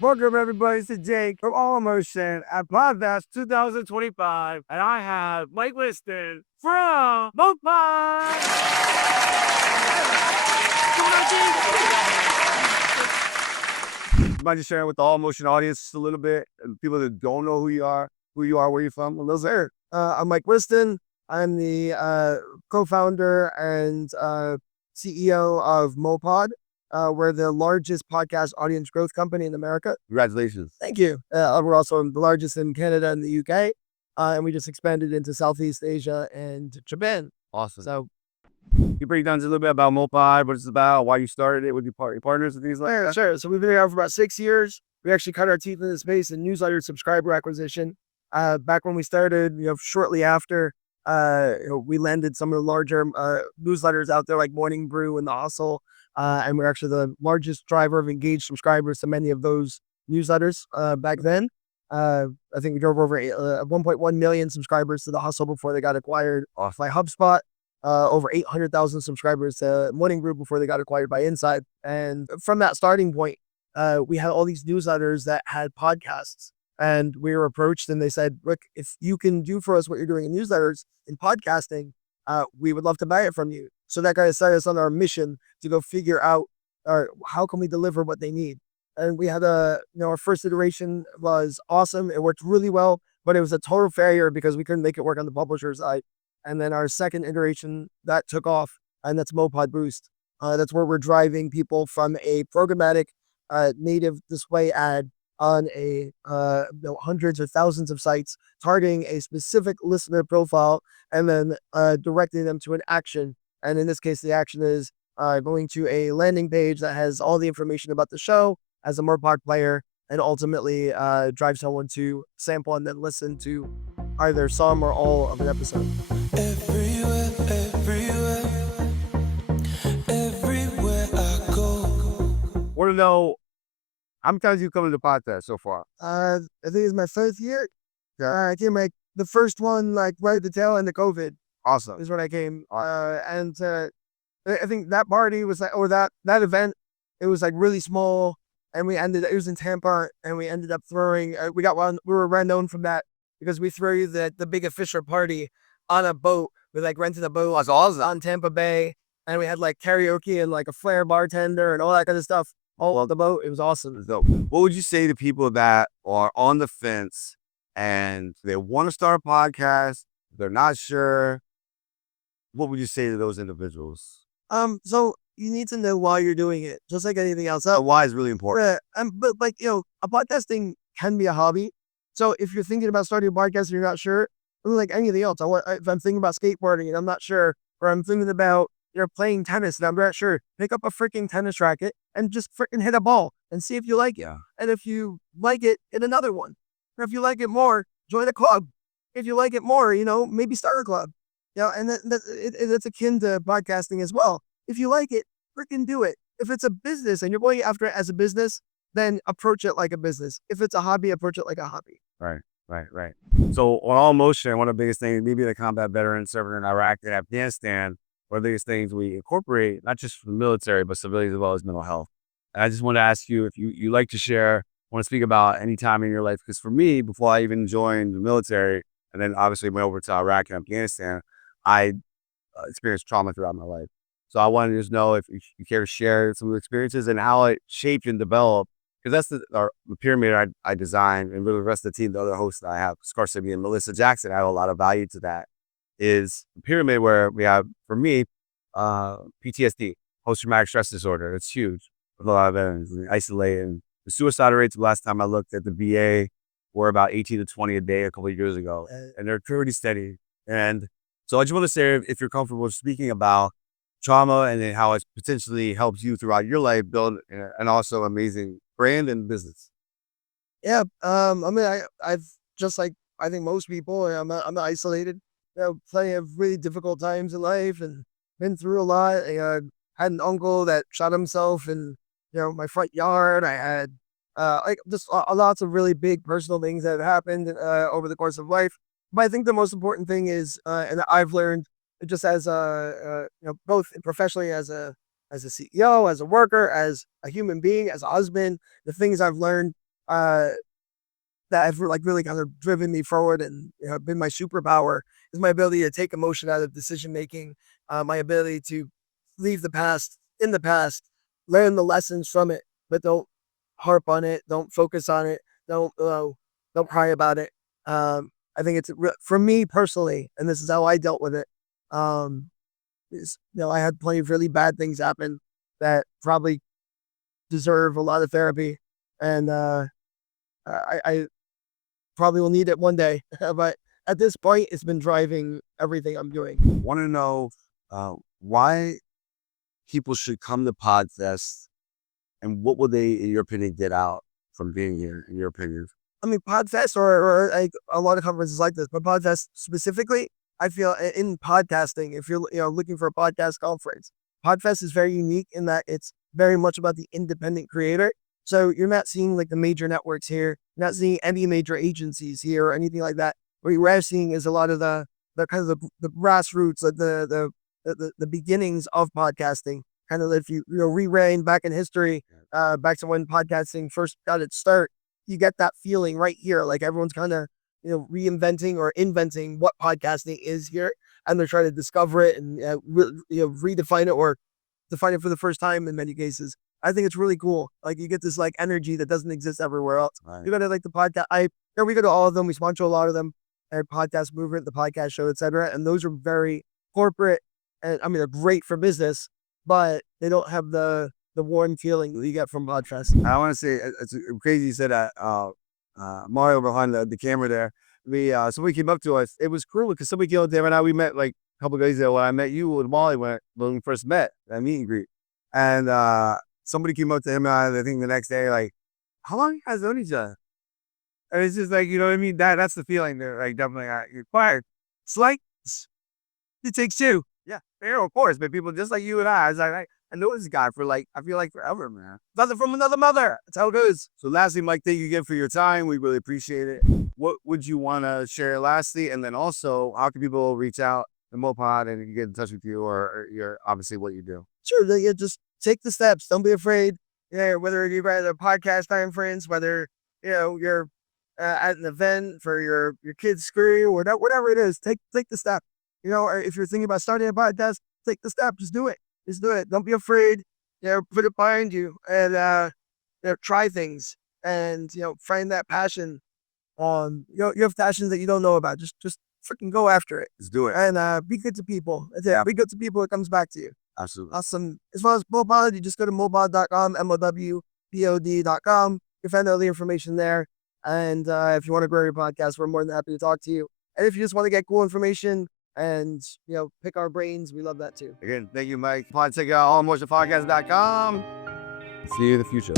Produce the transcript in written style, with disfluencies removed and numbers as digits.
Welcome everybody to Jake from All Emotion at Podfest 2025, and I have Mike Wiston from Mowpod. Mind just sharing with the All Emotion audience just a little bit, and people that don't know who you are, where you're from. Well, those are. I'm Mike Wiston. I'm the co-founder and CEO of Mowpod. We're the largest podcast audience growth company in America. Congratulations. Thank you. We're also the largest in Canada and the UK, and we just expanded into Southeast Asia and Japan. Awesome. So, you break down just a little bit about Mowpod, what it's about, why you started it with your partners and things like yeah, that. sure. So we've been around for about 6 years. We actually cut our teeth in the space in newsletter subscriber acquisition. Back when we started, shortly after, we landed some of the larger newsletters out there like Morning Brew and The Hustle. And we're actually the largest driver of engaged subscribers to many of those newsletters back then. I think we drove over 1.1 million subscribers to The Hustle before they got acquired by HubSpot. Over 800,000 subscribers to Morning Brew before they got acquired by Inside. And from that starting point, we had all these newsletters that had podcasts. And we were approached and they said, look, if you can do for us what you're doing in newsletters, in podcasting, we would love to buy it from you. So that guy set us on our mission to go figure out how can we deliver what they need. And we had our first iteration was awesome. It worked really well, but it was a total failure because we couldn't make it work on the publisher's side. And then our second iteration that took off, and that's Mowpod Boost. That's where we're driving people from a programmatic native display ad on hundreds or thousands of sites, targeting a specific listener profile, and then directing them to an action. And in this case, the action is going to a landing page that has all the information about the show as a Mowpod player, and ultimately drive someone to sample and then listen to either some or all of an episode. Everywhere, everywhere I go. Want to know how many times you come to the podcast so far? I think it's my first year. I came the first one right at the tail end of COVID. Awesome. Is when I came. And I think that party was that event, it was really small, and it was in Tampa, and we ended up throwing, we were well known from that because we threw the big Fisher party on a boat. We rented a boat. That's awesome. On Tampa Bay, and we had karaoke and a flair bartender and all that kind of stuff all on the boat. It was awesome. So, what would you say to people that are on the fence and they want to start a podcast, they're not sure? What would you say to those individuals? So you need to know why you're doing it, just like anything else. Why is really important. But a podcasting can be a hobby. So if you're thinking about starting a podcast and you're not sure, like anything else, if I'm thinking about skateboarding and I'm not sure, or I'm thinking about playing tennis and I'm not sure, pick up a freaking tennis racket and just freaking hit a ball and see if you like it. Yeah. And if you like it, hit another one. Or if you like it more, join a club. If you like it more, maybe start a club. And that's akin to podcasting as well. If you like it, freaking do it. If it's a business and you're going after it as a business, then approach it like a business. If it's a hobby, approach it like a hobby. Right. So on All Motion, one of the biggest things, maybe the combat veteran serving in Iraq and Afghanistan, one of the biggest things we incorporate, not just for the military, but civilians as well as mental health. And I just want to ask you if you like to share, want to speak about any time in your life, because for me, before I even joined the military, and then obviously went over to Iraq and Afghanistan, I experienced trauma throughout my life. So I wanted to just know if you care to share some of the experiences and how it shaped and developed, because that's the pyramid I designed, and really the rest of the team, the other hosts that I have, Scarcity and Melissa Jackson, I have a lot of value to that, is a pyramid where we have, for me, PTSD, post-traumatic stress disorder. It's huge with a lot of veterans, isolated. The suicide rates, last time I looked at the VA, were about 18 to 20 a day a couple of years ago, and they're pretty steady. And so I just want to say, if you're comfortable speaking about trauma and then how it potentially helps you throughout your life build an also amazing brand and business. Yeah. I mean, I've just like I think most people, I'm isolated. Plenty of really difficult times in life and been through a lot. I had an uncle that shot himself in my front yard. I had just lots of really big personal things that have happened over the course of life. But I think the most important thing is, and I've learned just as both professionally as a CEO, as a worker, as a human being, as a husband, the things I've learned uh, that have like really kind of driven me forward and been my superpower is my ability to take emotion out of decision making, my ability to leave the past in the past, learn the lessons from it, but don't harp on it, don't focus on it, don't cry about it. I think for me personally, and this is how I dealt with it. Um, I had plenty of really bad things happen that probably deserve a lot of therapy, and I probably will need it one day. But at this point, it's been driving everything I'm doing. Want to know why people should come to Podfest, and what will they, in your opinion, get out from being here, in your opinion? I mean, Podfest or like a lot of conferences like this, but Podfest specifically, I feel in podcasting, if you're looking for a podcast conference, Podfest is very unique in that it's very much about the independent creator. So you're not seeing like the major networks here, you're not seeing any major agencies here or anything like that. What you are seeing is a lot of the kind of the grassroots, like the beginnings of podcasting. Kind of if you rewind back in history, back to when podcasting first got its start, you get that feeling right here. Like everyone's kind of, reinventing or inventing what podcasting is here. And they're trying to discover it and redefine it or define it for the first time in many cases. I think it's really cool. Like you get this like energy that doesn't exist everywhere else. Right. You go to like the podcast. We go to all of them. We sponsor a lot of them. Our podcast movement, the podcast show, etc. And those are very corporate. And I mean, they're great for business, but they don't have the warm feeling that you get from Podfest. I want to say it's crazy you said that. Mario behind the camera there. Somebody came up to us. It was cool because somebody came up to him and I, we met like a couple of days ago when I met you with Molly when we first met at meet and greet. And somebody came up to him, I think the next day, like, how long you guys known each other? And it's just like, you know what I mean? That's the feeling that like definitely required. It's like it takes two. Yeah, of course, but people just like you and I was like, I know this guy for like, I feel like forever, man. Nothing from another mother. That's how it goes. So lastly, Mike, thank you again for your time. We really appreciate it. What would you want to share lastly? And then also, how can people reach out to Mowpod and get in touch with you or your, obviously what you do? Sure, just take the steps. Don't be afraid. Yeah, whether you're at a podcast conference, whether you're at an event for your kid's school or whatever it is, take the step. Or if you're thinking about starting a podcast, take the step. Just do it. Just do it. Don't be afraid. Put it behind you and try things and find that passion. You have passions that you don't know about. Just freaking go after it. Let's do it. And be good to people. That's it. Be good to people. It comes back to you. Absolutely. Awesome. As far as Mowpod, you just go to mowpod.com, MOWPOD.com. You find all the information there. And if you want to grow your podcast, we're more than happy to talk to you. And if you just want to get cool information and pick our brains, we love that too. Again, thank you, Mike. Check out allmotionpodcast.com. See you in the future.